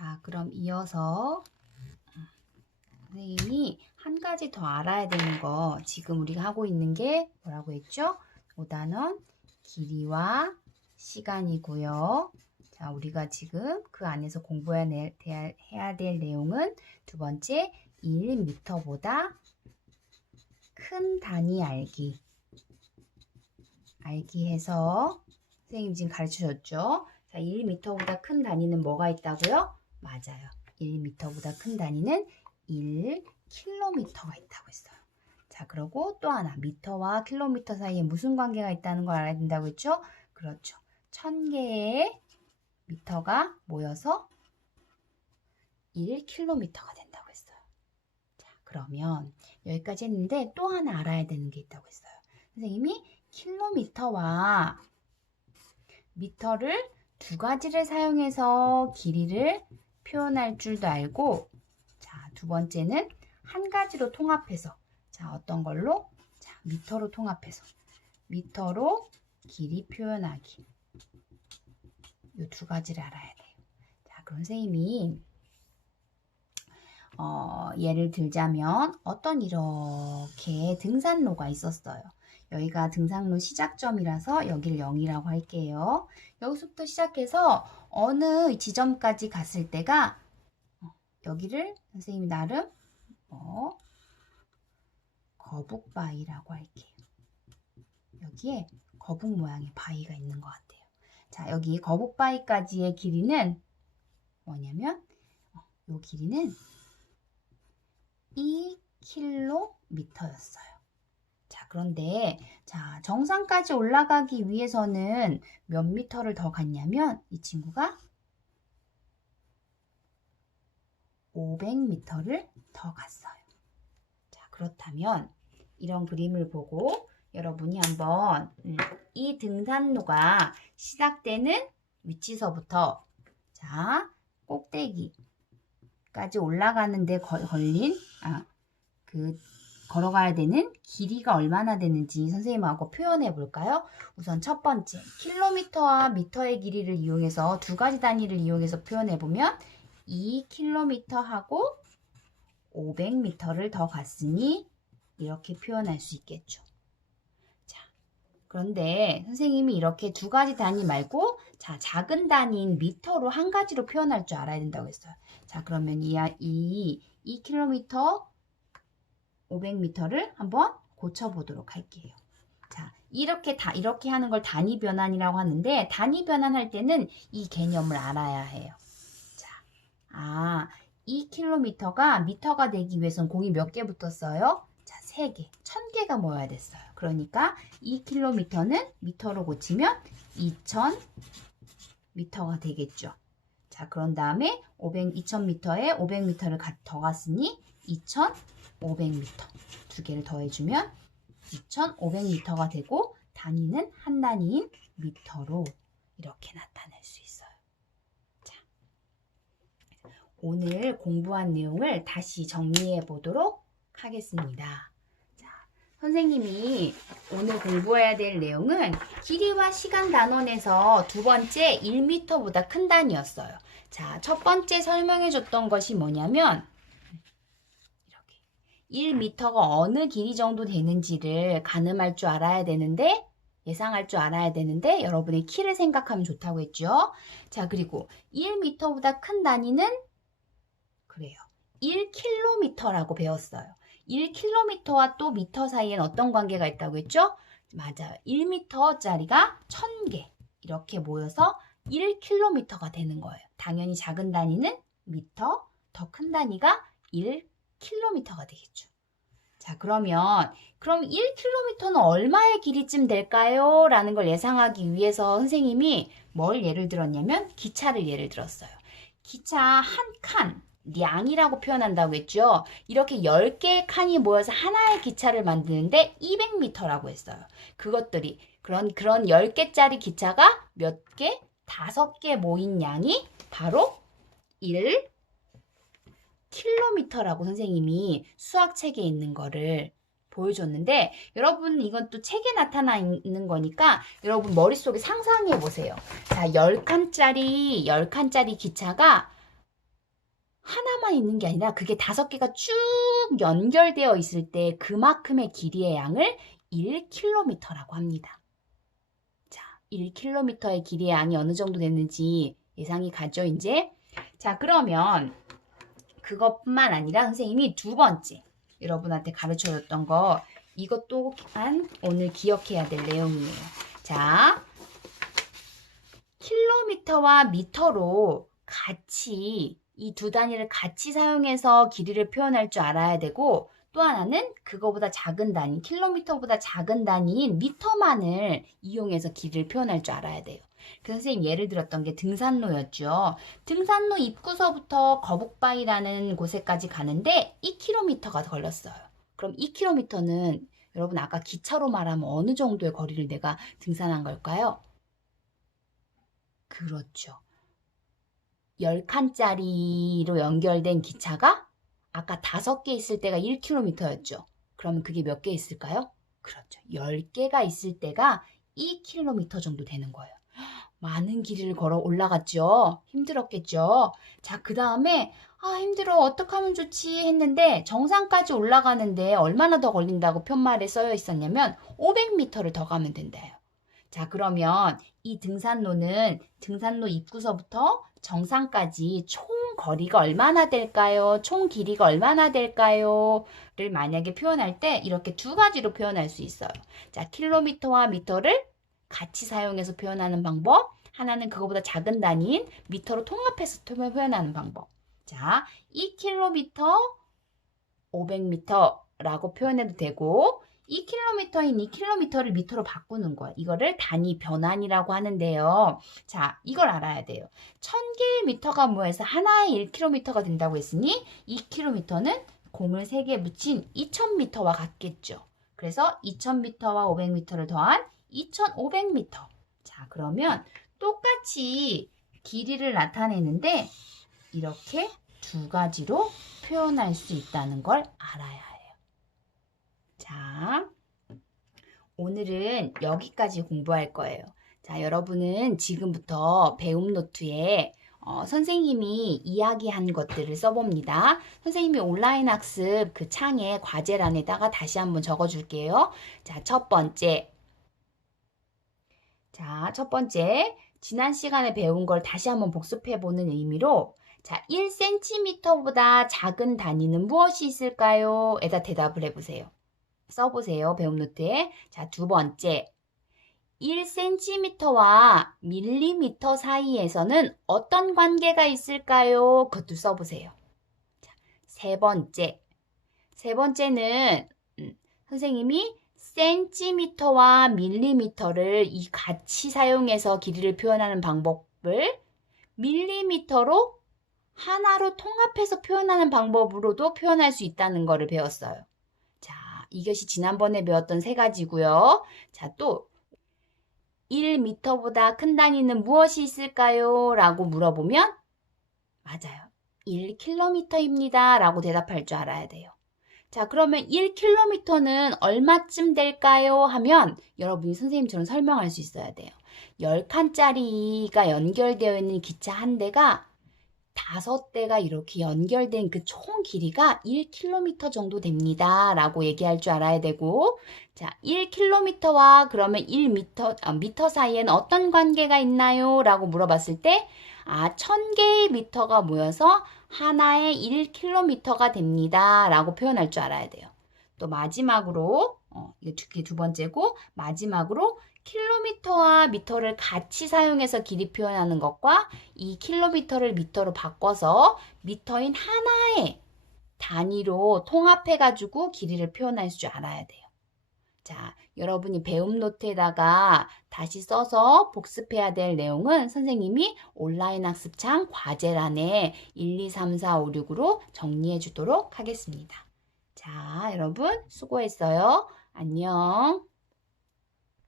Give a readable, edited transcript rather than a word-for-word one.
자, 그럼 이어서 선생님이 한 가지 더 알아야 되는 거, 지금 우리가 하고 있는 게 뭐라고 했죠? 5단원 길이와 시간이고요. 자, 우리가 지금 그 안에서 해야 될 내용은 두 번째 1m보다 큰 단위 알기 해서 선생님 지금 가르쳐줬죠? 자, 1m보다 큰 단위는 뭐가 있다고요? 맞아요. 1m보다 큰 단위는 1km가 있다고 했어요. 자, 그리고 또 하나, 미터와 킬로미터 사이에 무슨 관계가 있다는 걸 알아야 된다고 했죠? 그렇죠. 1000개의 미터가 모여서 1km가 된다고 했어요. 자, 그러면 여기까지 했는데 또 하나 알아야 되는 게 있다고 했어요. 선생님이 킬로미터와 미터를 두 가지를 사용해서 길이를 표현할 줄도 알고, 자, 두 번째는 한 가지로 통합해서, 자, 어떤 걸로? 자, 미터로 통합해서 미터로 길이 표현하기. 이 두 가지를 알아야 돼요. 자, 그럼 선생님이 예를 들자면 어떤 이렇게 등산로가 있었어요. 여기가 등산로 시작점이라서 여기를 0이라고 할게요. 여기서부터 시작해서 어느 지점까지 갔을 때가 여기를 선생님이 나름 거북바위라고 할게요. 여기에 거북 모양의 바위가 있는 것 같아요. 자, 여기 거북바위까지의 길이는 뭐냐면 이 길이는 2km였어요. 자, 그런데 자, 정상까지 올라가기 위해서는 몇 미터를 더 갔냐면 이 친구가 500m를 더 갔어요. 자, 그렇다면 이런 그림을 보고 여러분이 한번 이 등산로가 시작되는 위치서부터 자, 꼭대기까지 올라가는데 걸린 걸어가야 되는 길이가 얼마나 되는지 선생님하고 표현해 볼까요? 우선 첫 번째, 킬로미터와 미터의 길이를 이용해서 두 가지 단위를 이용해서 표현해 보면 2km하고 500m를 더 갔으니 이렇게 표현할 수 있겠죠. 자, 그런데 선생님이 이렇게 두 가지 단위 말고 자, 작은 단위인 미터로 한 가지로 표현할 줄 알아야 된다고 했어요. 자, 그러면 이 2km 500m를 한번 고쳐보도록 할게요. 자, 이렇게 하는 걸 단위 변환이라고 하는데, 단위 변환할 때는 이 개념을 알아야 해요. 자, 2km가 미터가 되기 위해서는 공이 몇 개 붙었어요? 자, 3개. 1000개가 모여야 됐어요. 그러니까 2km는 미터로 고치면 2000m가 되겠죠. 자, 그런 다음에 2000m에 500m를 더 갔으니 2500m. 두 개를 더해주면 2500m가 되고 단위는 한 단위인 미터로 이렇게 나타낼 수 있어요. 자, 오늘 공부한 내용을 다시 정리해 보도록 하겠습니다. 자, 선생님이 오늘 공부해야 될 내용은 길이와 시간 단원에서 두 번째 1m보다 큰 단위였어요. 자, 첫 번째 설명해 줬던 것이 뭐냐면 1m가 어느 길이 정도 되는지를 가늠할 줄 알아야 되는데, 예상할 줄 알아야 되는데, 여러분의 키를 생각하면 좋다고 했죠. 자, 그리고 1m보다 큰 단위는 그래요. 1km라고 배웠어요. 1km와 또 미터 사이엔 어떤 관계가 있다고 했죠? 맞아요. 1m짜리가 1000개 이렇게 모여서 1km가 되는 거예요. 당연히 작은 단위는 미터, 더 큰 단위가 1km가 되겠죠. 자, 그럼 1km는 얼마의 길이쯤 될까요? 라는 걸 예상하기 위해서 선생님이 뭘 예를 들었냐면 기차를 예를 들었어요. 기차 한 칸, 량이라고 표현한다고 했죠. 이렇게 10개의 칸이 모여서 하나의 기차를 만드는데 200m라고 했어요. 그것들이 그런 10개짜리 기차가 몇 개? 5개 모인 양이 바로 1km라고 선생님이 수학책에 있는 거를 보여줬는데, 여러분 이건 또 책에 나타나 있는 거니까 여러분 머릿속에 상상해 보세요. 자, 10칸짜리 기차가 하나만 있는 게 아니라 그게 5개가 쭉 연결되어 있을 때 그만큼의 길이의 양을 1km라고 합니다. 자, 1km의 길이의 양이 어느 정도 됐는지 예상이 가죠, 이제? 자, 그러면 그것뿐만 아니라 선생님이 2번째 여러분한테 가르쳐줬던 거 이것 또한 오늘 기억해야 될 내용이에요. 자, 킬로미터와 미터로 같이 이 두 단위를 같이 사용해서 길이를 표현할 줄 알아야 되고 또 하나는 그거보다 작은 단위, 킬로미터보다 작은 단위인 미터만을 이용해서 길이를 표현할 줄 알아야 돼요. 그 선생님 예를 들었던 게 등산로였죠. 등산로 입구서부터 거북바위라는 곳에까지 가는데 2km가 걸렸어요. 그럼 2km는 여러분 아까 기차로 말하면 어느 정도의 거리를 내가 등산한 걸까요? 그렇죠. 10칸짜리로 연결된 기차가 아까 5개 있을 때가 1km였죠. 그러면 그게 몇 개 있을까요? 그렇죠. 10개가 있을 때가 2km 정도 되는 거예요. 많은 길이를 걸어 올라갔죠. 힘들었겠죠. 자, 그 다음에 힘들어. 어떻게 하면 좋지 했는데 정상까지 올라가는데 얼마나 더 걸린다고 편말에 써여 있었냐면 500m를 더 가면 된대요. 자, 그러면 이 등산로는 등산로 입구서부터 정상까지 총 거리가 얼마나 될까요? 총 길이가 얼마나 될까요? 를 만약에 표현할 때 이렇게 2가지로 표현할 수 있어요. 자, 킬로미터와 미터를 같이 사용해서 표현하는 방법. 하나는 그거보다 작은 단위인 미터로 통합해서 표현하는 방법. 자, 2km, 500m라고 표현해도 되고 2km인 2km를 미터로 바꾸는 거예요. 이거를 단위 변환이라고 하는데요. 자, 이걸 알아야 돼요. 1000개의 미터가 모여서 하나의 1km가 된다고 했으니 2km는 공을 3개 붙인 2000m와 같겠죠. 그래서 2000m와 500m를 더한 2500m. 자, 그러면 똑같이 길이를 나타내는데 이렇게 2가지로 표현할 수 있다는 걸 알아야 해요. 자, 오늘은 여기까지 공부할 거예요. 자, 여러분은 지금부터 배움 노트에 선생님이 이야기한 것들을 써봅니다. 선생님이 온라인 학습 그 창에 과제란에다가 다시 한번 적어줄게요. 자, 첫 번째. 지난 시간에 배운 걸 다시 한번 복습해보는 의미로 자, 1cm보다 작은 단위는 무엇이 있을까요? 에다 대답을 해보세요. 써보세요. 배움 노트에. 자, 2번째. 1cm와 밀리미터 사이에서는 어떤 관계가 있을까요? 그것도 써보세요. 자, 3번째는 선생님이 센티미터와 밀리미터를 이 같이 사용해서 길이를 표현하는 방법을 밀리미터로 하나로 통합해서 표현하는 방법으로도 표현할 수 있다는 것을 배웠어요. 자, 이것이 지난번에 배웠던 3가지고요. 자, 또 1m보다 큰 단위는 무엇이 있을까요? 라고 물어보면 맞아요. 1km입니다. 라고 대답할 줄 알아야 돼요. 자, 그러면 1km는 얼마쯤 될까요? 하면 여러분이 선생님처럼 설명할 수 있어야 돼요. 10칸짜리가 연결되어 있는 기차 한 대가 5대가 이렇게 연결된 그 총 길이가 1km 정도 됩니다. 라고 얘기할 줄 알아야 되고 자, 1km와 그러면 1m 사이에는 어떤 관계가 있나요? 라고 물어봤을 때 1000개의 미터가 모여서 하나의 1km가 됩니다. 라고 표현할 줄 알아야 돼요. 또 마지막으로 이게 2번째고 마지막으로 킬로미터와 미터를 같이 사용해서 길이 표현하는 것과 이 킬로미터를 미터로 바꿔서 미터인 하나의 단위로 통합해가지고 길이를 표현할 줄 알아야 돼요. 자, 여러분이 배움 노트에다가 다시 써서 복습해야 될 내용은 선생님이 온라인 학습창 과제란에 1, 2, 3, 4, 5, 6으로 정리해 주도록 하겠습니다. 자, 여러분 수고했어요. 안녕.